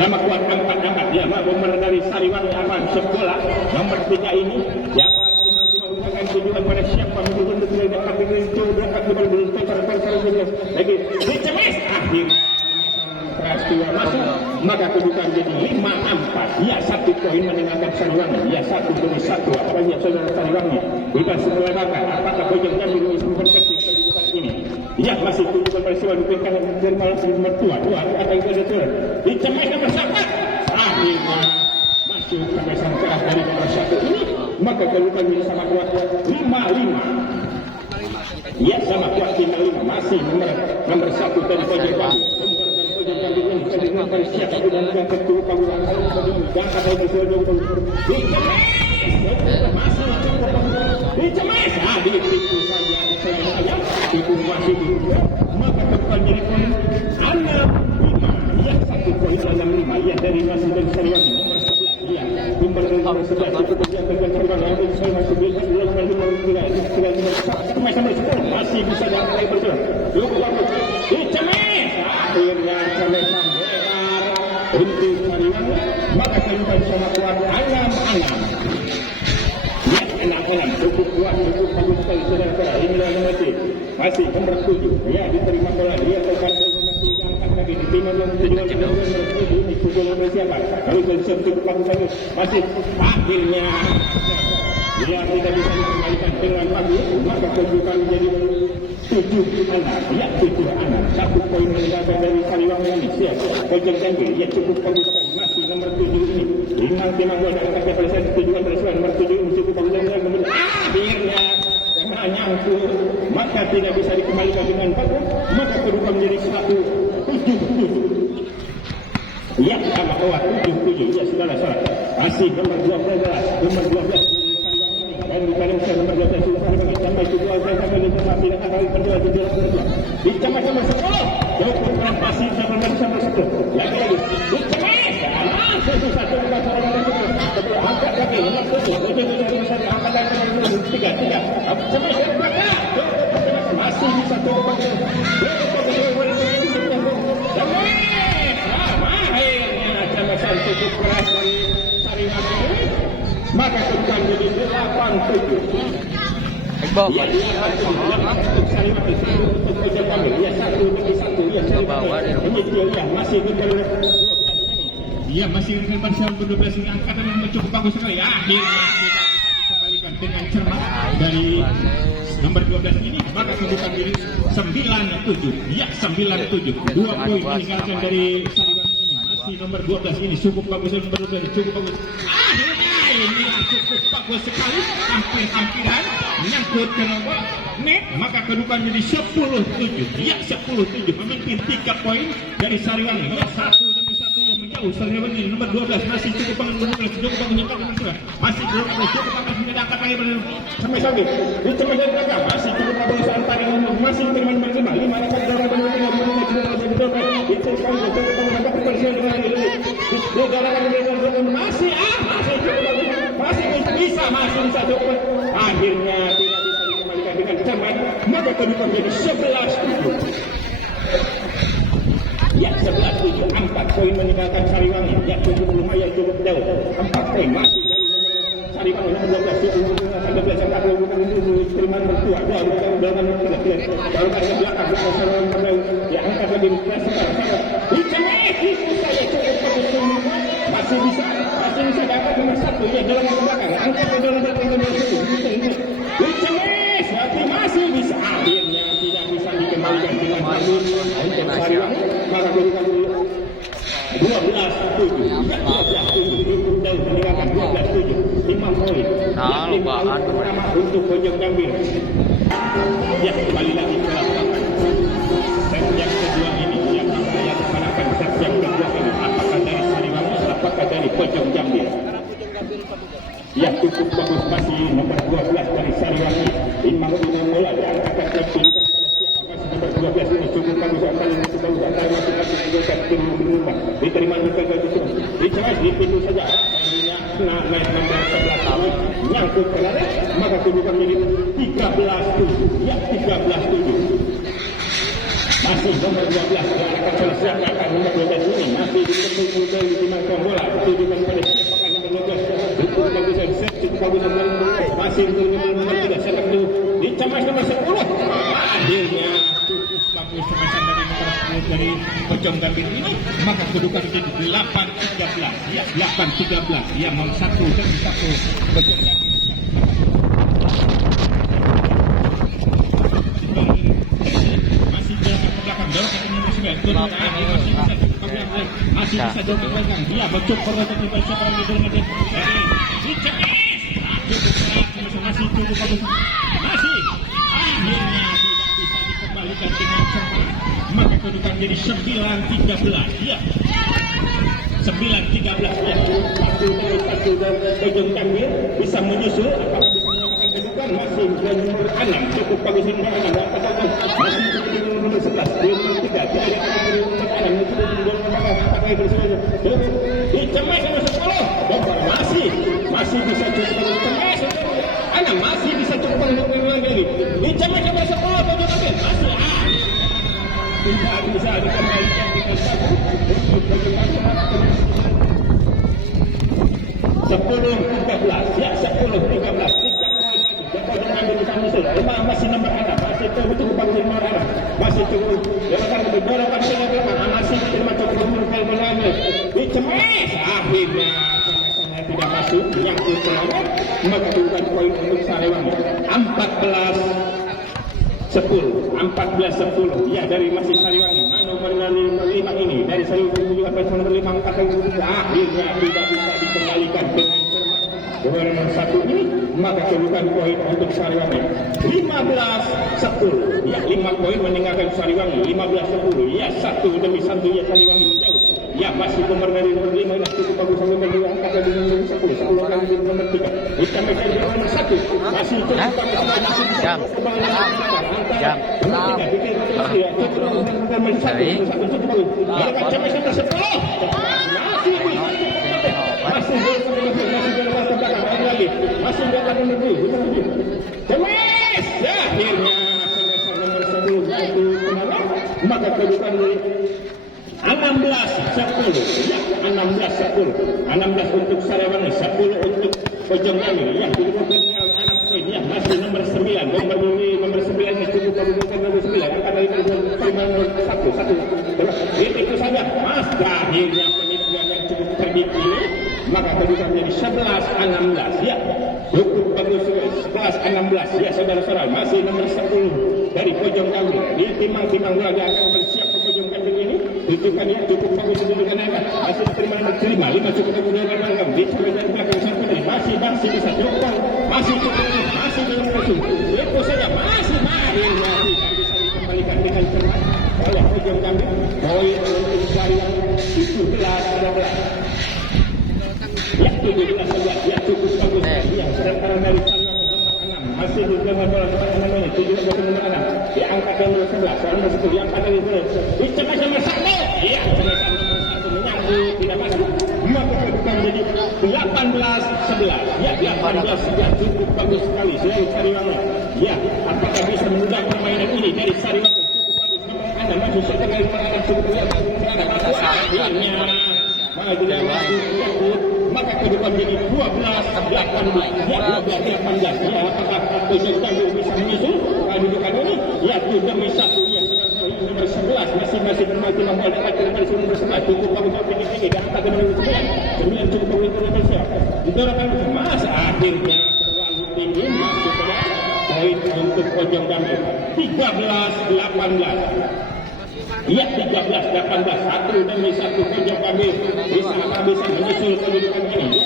sama kuat angkat dia bomber dari Sariwangi aman sekolah nomor 3 ini siapa menggunakan tujuan pada siapa menurut dekat dengan itu dekat dengan lagi dicemes akhirnya peristiwa masuk maka kedudukan jadi 5-4 ya 1 poin meninggalkan Sariwangi ya 1-1 apalagi saudara Sariwangi bebas melebarkan apakah Bojong Jambi berpetik kedudukan ini ya masih kedudukan peristiwa diberikan dari malam nomor 2 atau itu ada turun dicemes nomor 1 akhirnya masuk sampai sang cerah dari nomor 1 ini maka kedudukan ini sama kuat 5-5 ya sama kuat 5-5 masih nomor 1 dari Bojong Jambi dengan persiapan dan yang kedua kawalan jangan ada dijodoh dicemes ditipu saja saya itu masih maka depan jadi poin 6-5 ya 1 poin 6-5 ya dari masih dari Sariwangi nomor 11 ya nomor 11 itu kerja dengan Sariwangi saya masih bisa masih bisa dapat berjalan dicemes akhirnya sampai untuk Sariwangi maka kehidupan sama kuat angan-angan ya angan-angan cukup kuat cukup bagus sekali saudara-saudara inilah nomor 3 masih nomor 7 ya diterima bola dia tekan nomor 3 angkat lagi diterima nomor 7 nomor 7 ini cukup nomor siapa lalu cukup bagus masih akhirnya dia tidak bisa dikembalikan dengan bagus maka kedudukan menjadi 7 anak ya 7 anak 1 poin meninggalkan dari Sariwangi ini siap Bojong Jambi ya cukup bagus sekali masih nomor 7 ini timang gol dan angkat pada saya tujuan peristiwa nomor 7 ini cukup bagus dan kemudian akhirnya karena nyangkut maka tidak bisa dikembalikan dengan bagus maka kedudukan menjadi 1-7 ya sama kuat 7-7 ya saudara-saudara masih nomor 12 dan di paling saya nomor 12 sudah sampai kedua saya sampai tidak akan berdua dicemas nomor 10 cukup pasti sama nomor 10 lagi dicemas satu angkat lagi nomor 7 angkat lagi nomor 3 cemas masih bisa cukup akhirnya cemasan cukup keras dari Sariwangi maka kedudukan jadi 8-7 ya untuk Sariwangi untuk Bojong Jambi ya 1-1 ya Sariwangi ya masih ya masih dengan bersama 12 ini angkatan yang cukup bagus sekali akhirnya kita kembalikan dengan cermat dari nomor 12 ini maka kedudukan jadi 9-7 ya 9-7 2 poin meninggalkan dari Sariwangi ini masih nomor 12 ini cukup bagus nomor 12 cukup bagus ini cukup bagus sekali hampir-hampiran menyangkut ke nomor net maka kedudukan jadi 10-7 ya 10-7 memimpin 3 poin dari Sariwangi ya 1-1 yang menjauh Sariwangi nomor 12 masih cukup bagus cukup bagus masih belum cukup bagus menangkap lagi sampai di tengah dan belakang masih cukup bagus antara masih teman berlima 5 dapat dalam masih bisa cukup akhirnya tidak bisa dikembalikan dengan cermat maka kedudukan menjadi 11-7 ya 11-7 4 poin meninggalkan Sariwangi ya cukup lumayan cukup jauh 4 poin masih dari nomor Sariwangi nomor 12 yang terima mertua dengan kalau ada belakang ya angkat lagi dicemek itu saya cukup bagus masih bisa dapat nomor 1 ya dalam belakang angkat ke dalam nomor 1 dicemek tapi masih bisa akhirnya tidak bisa dikembalikan dengan bagus untuk Sariwangi maka kedudukan 12-7 cukup jauh meninggalkan 12-7 5 poin pertama untuk Bojong Jambi ya kembali lagi ke lapangan set yang kedua ini yang saya perhatikan set yang kedua ini apakah dari Sariwangi apakah dari Bojong Jambi ya cukup bagus masih nomor 12 dari Sariwangi Imam Bola diangkat ke tim nomor 12 ini cukup bagus antara masing-masing diterima juga dicemas di pintu saja naik nomor 11 tahun nyangkut ke laret maka kedudukan menjadi 13-7 ya 13-7 masih nomor 12 yang akan selesai nomor 12 ini masih dikembalikan ketujuan pada siapa nomor 12 cukup bagus dan set cukup bagus dan masih nomor 3 sepak dulu dicamas nomor 10 akhirnya cukup bagus semesan dari nomor 10 dari Pojong Gambir ini, maka kedudukan jadi 8-13 ya 8-13 ya mau satu dan satu Pojong Gambir masih jalan ke belakang dorong ke nomor 9 masih bisa dorong ke belakang dia betul perlu terlibat siapa yang didorong dari masih cukup bagus masih akhirnya tidak bisa dikembalikan dengan cepat, maka kedudukan jadi 9-13 ya 9-13 ya satu dan Pojong Gambir bisa menyusul apakah bisa menyamakan kedudukan masih nomor 6 cukup bagus nomor 6 masih cukup nomor 11 nomor 3 tidak ada dicemai nomor 10 masih bisa cukup dicemai anak masih bisa cukup mengulang lagi dicemai nomor 10 Pojong Gambir masih tidak bisa dikembalikan dengan satu untuk 10-13 ya 10-13 masih nomor 6 masih cukup bagus nomor 6 masih cukup jawatan berdorong masih terima cukup nomor dicemai akhirnya sama-sama tidak masuk yang utama maka bukan poin untuk Sariwangi 14-10 ya dari masih Sariwangi nomor 5 ini dari Sariwangi juga nomor 5 angkat akhirnya tidak bisa dikembalikan dengan nomor 1 ini maka kedudukan poin untuk Sariwangi 15-10 ya 5 poin meninggalkan Sariwangi 15-10 ya 1 demi 1 ya Sariwangi menjauh ya masih nomor dari nomor 5 ini cukup bagus sampai bagi angkat dari nomor 10 orang di nomor 3 ditambahkan di nomor 1 masih cukup bagus jam masih dapat menunggu Cemes ya akhirnya nomor 10 itu kemenangan maka kedudukan 16-10 ya 16-10 untuk Sariwangi 10 untuk Pojong Gambir ya kedudukan 6 poin ya masih nomor 9 nomor 9 ini cukup kedudukan nomor 9 angka dari nomor 1 itu saja mas akhirnya penipuan yang cukup cerdik ini maka kedudukan menjadi 11-16 ya cukup bagus 11-16 ya saudara-saudara masih nomor 10 dari Pojong Gambir ditimbang-timbang lagi akan bersiap ke Pojong Gambir ini tujukannya cukup bagus kedudukan angka masih diterima nomor 5 cukup kedudukan angka dicoba dari belakang sampai masih bisa cukup masih belum masuk itu saja masih akhirnya tidak bisa dikembalikan dengan cepat oleh Pojong Gambir poin untuk Sariwangi 17-12 ya 17 ya cukup bagus ya sedangkan dari Sariwangi nomor 6 masih di nomor 6 ini 17 nomor 6 diangkat nomor 11 nomor 10 diangkat dari itu dicemas nomor 1 ya cemas nomor 1 menyambut tidak masuk maka kedudukan menjadi 18-11 ya 18 ya cukup bagus sekali Sariwangi ya apakah bisa menunda permainan ini dari Sariwangi cukup bagus nomor 6 masuk sekali cukup akhirnya tidak masuk maka kedudukan menjadi 12-18 ya 12-18 ya apakah Pojong Gambir bisa menyusul kedudukan ini ya 7 demi 1 ya nomor 11 masih bermati membuat dekat dengan nomor 11 cukup bagus tinggi dan angka nomor 9 cukup bagus Indonesia didorongkan mas akhirnya terlalu tinggi masuk pada poin untuk Pojong Gambir 13-18 ya 13-18 1 demi 1 Pojong Gambir bisa menyusul kedudukan ini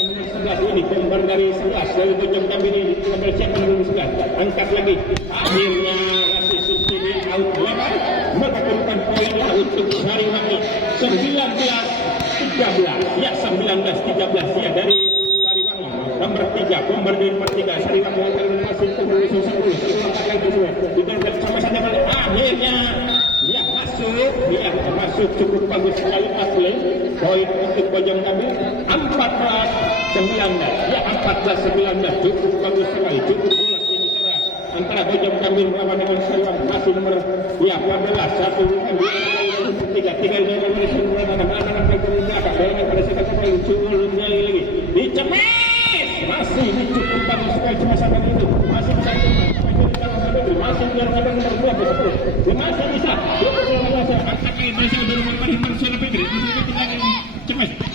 nomor 11 ini kembar dari 11 dari Pojong Gambir ini kembali siap nomor 11 angkat lagi akhirnya masih subsidi out lebar maka kedudukan poinnya untuk Sariwangi 19-13 ya 19-13 ya dari Sariwangi nomor 3 kembar dari nomor 3 Sariwangi masih kemudian 10 ditempel sama saja akhirnya ya masuk cukup bagus sekali asli poin untuk Pojong Gambir 14-19 ya 14-19 cukup bagus sekali cukup ulas ini saudara antara Pojong Gambir melawan dengan Sariwangi masih nomor ya 14 1 2 3 nomor 9 pada akan itu masih bisa masih menyerahkan nomor 2 masih bisa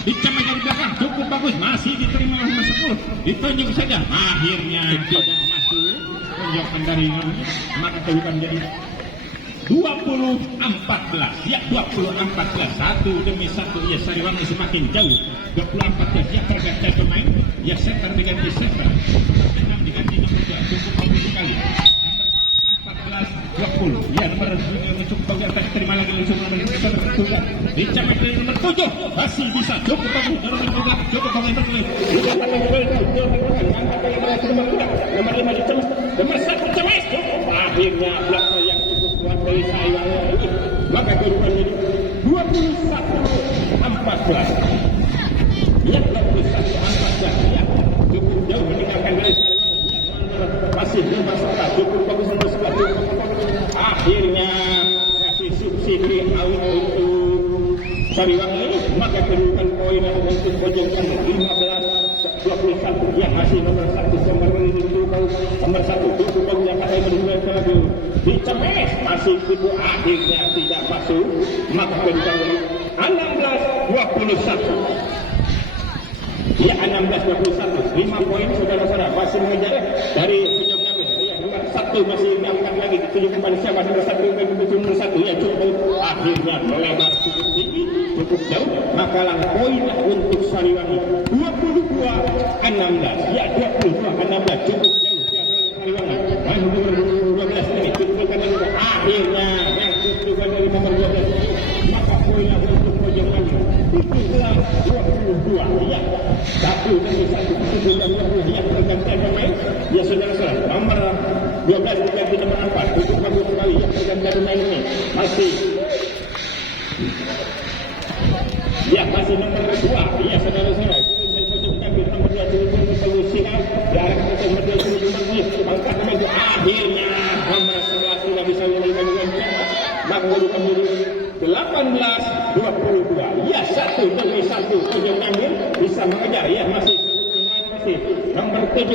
dicemek dari belakang cukup bagus masih diterima nomor 10 ditunjuk saja akhirnya tidak masuk tunjukan dari maka kedudukan jadi 20-14 ya 20-14 satu demi satu ya Sariwangi semakin jauh 20-14 ya pergantian pemain ya setter diganti setter nomor 6 diganti nomor 2 cukup bagus sekali nomor 14-20 ya nomor cukup bagus akan terima lagi langsung nomor 7 dicemek dari nomor 7 masih bisa cukup bagus nomor 2 cukup bagus nomor 5 dicemek nomor 1 cemek akhirnya belakang yang cukup kuat dari Sariwangi maka kedudukan jadi 21-14 ya 21-14 ya cukup jauh meninggalkan dari Sariwangi masih nomor 11 cukup bagus nomor 11 akhirnya kasih subsidi out untuk Sariwangi maka kedudukan poin untuk pojok 15-21 yang masih nomor 1 nomor 1 cukup yang kata berdua lagi dicemes masih itu akhirnya tidak masuk maka kedudukan 16-21 ya 16-21 5 poin saudara-saudara masih mengejar dari pojok ya nomor 1 masih diangkat lagi ditunjukkan pada siapa nomor 1 nomor 1 ya cukup akhirnya melebar cukup tinggi cukup jauh maka lang poinlah untuk Sariwangi 22-16 ya 22-16 cukup jauh Sariwangi nomor 12 ini cukup akhirnya yang tujuan dari nomor 12 maka poinlah untuk pojok lagi 17-22 ya 1 demi 1 ya pergantian pemain ya saudara-saudara nomor 12 diganti nomor 4 cukup bagus sekali ya pergantian pemain ini masih ya masih nomor 2 ya saudara-saudara nomor 2 cukup bagus sinar diarahkan ke nomor 2 angkat nomor 2 akhirnya nomor 11 sudah bisa menerima maka kedudukan menjadi 18-22 ya 1 demi 1 pojok ambil bisa mengejar ya masih nomor 7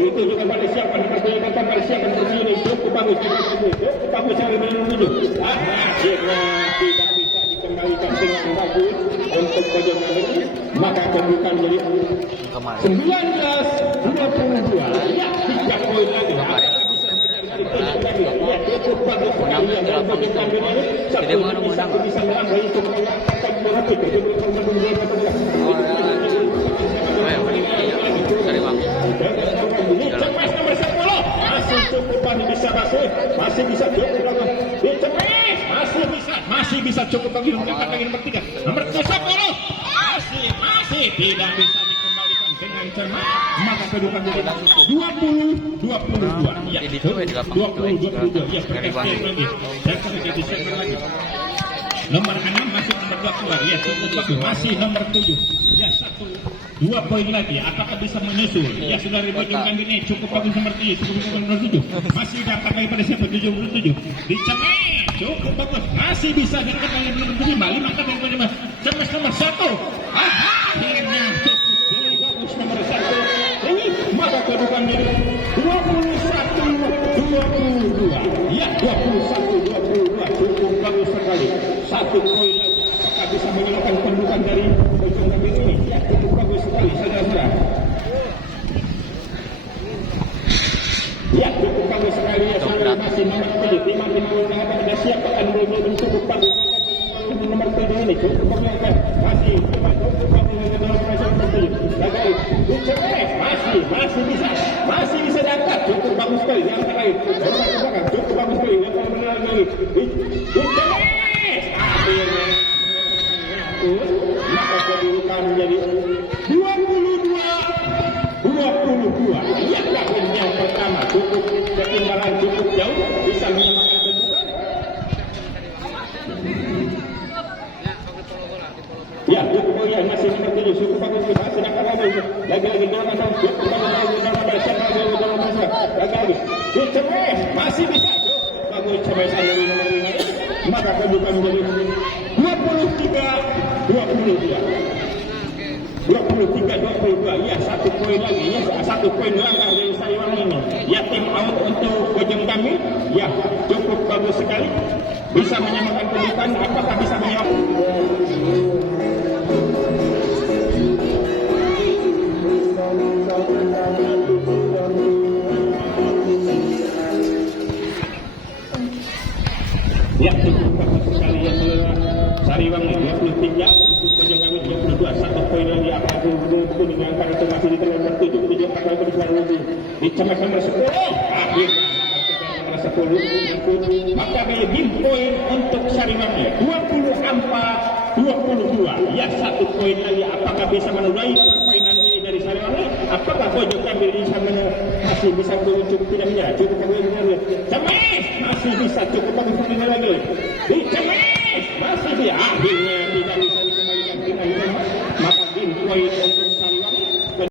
ditujukan pada siapa diperbolehkan pada siapa ini cukup bagus cukup bagus sekali nomor 7 akhirnya tidak bisa dikembalikan dengan bagus untuk pojok ambil maka kedudukan menjadi 19-22 ya 3 poin lagi ya cukup bagus sekali yang pojok ambil ini satu bisa melanggar itu masih cukup bisa masuk masih bisa cukup masih bisa cukup bagi mengangkat lagi nomor 3 nomor 10 masih tidak bisa dikembalikan dengan cermat maka kedudukan menjadi 20-22 ya 20-22 ya pergantian lagi dan terjadi segmen lagi nomor 6 masih nomor 2 keluar ya cukup bagus masih nomor 7 ya 2 poin lagi apakah bisa menyusul ya sudah diberikan ini cukup bagus nomor 3 cukup bagus nomor 7 masih dapat lagi pada siapa 77 dicemek cukup bagus masih bisa dapat lagi nomor 5 angkat lagi pada cemes nomor 1 akhirnya bagus nomor 1 ini maka kedudukan jadi 21-22 ya 21-22 cukup bagus sekali 1 poin lagi apakah bisa menyelamatkan kedudukan dari pojok kambing ini ya cukup bagus sekali saudara-saudara ya cukup bagus sekali ya saudara masih nomor 7 timah pada siapa akan belum cukup bagus nomor 7 ini cukup bagus masih cukup bagus nomor 7 masih bisa diangkat cukup bagus sekali diangkat lagi cukup bagus sekali yang menang lagi akhirnya maka kedudukan menjadi 22-22 ya poin yang pertama cukup ketinggalan cukup jauh bisa menyamakan kedudukan ya cukup ya masih nomor 7 cukup bagus sedangkan lagi dalam cukup bagus lagi masih bisa bagus coba saya nomor 5 maka kedudukan menjadi 23-22 23-22. Ya, 1 poin lagi ya, 1 poin langkah dari Sariwangi ini. Ya, tim out untuk Bojong Kami. Ya, cukup bagus sekali. Bisa menyamakan kedudukan. Apakah bisa menyamakan? Ya, cukup bagus sekali ya saudara. Sariwangi 23, Bojong Kami 22. 1 poin lagi akan berhubung dengan angka itu masih di terletak 7 akan berjalan di cemas nomor 10. Akhirnya nomor 10 maka gaya game poin untuk Sariwangi 24-22. Ya, 1 poin lagi. Apakah bisa menodai permainan ini dari Sariwangi? Apakah Bojong Kami masih bisa cukup tidak menyerah? Cukup menyerah. Cemas masih bisa cukup bagus menyerah lagi. Di cemas masih dia akhirnya tidak bisa dikembalikan kita. Maka game poin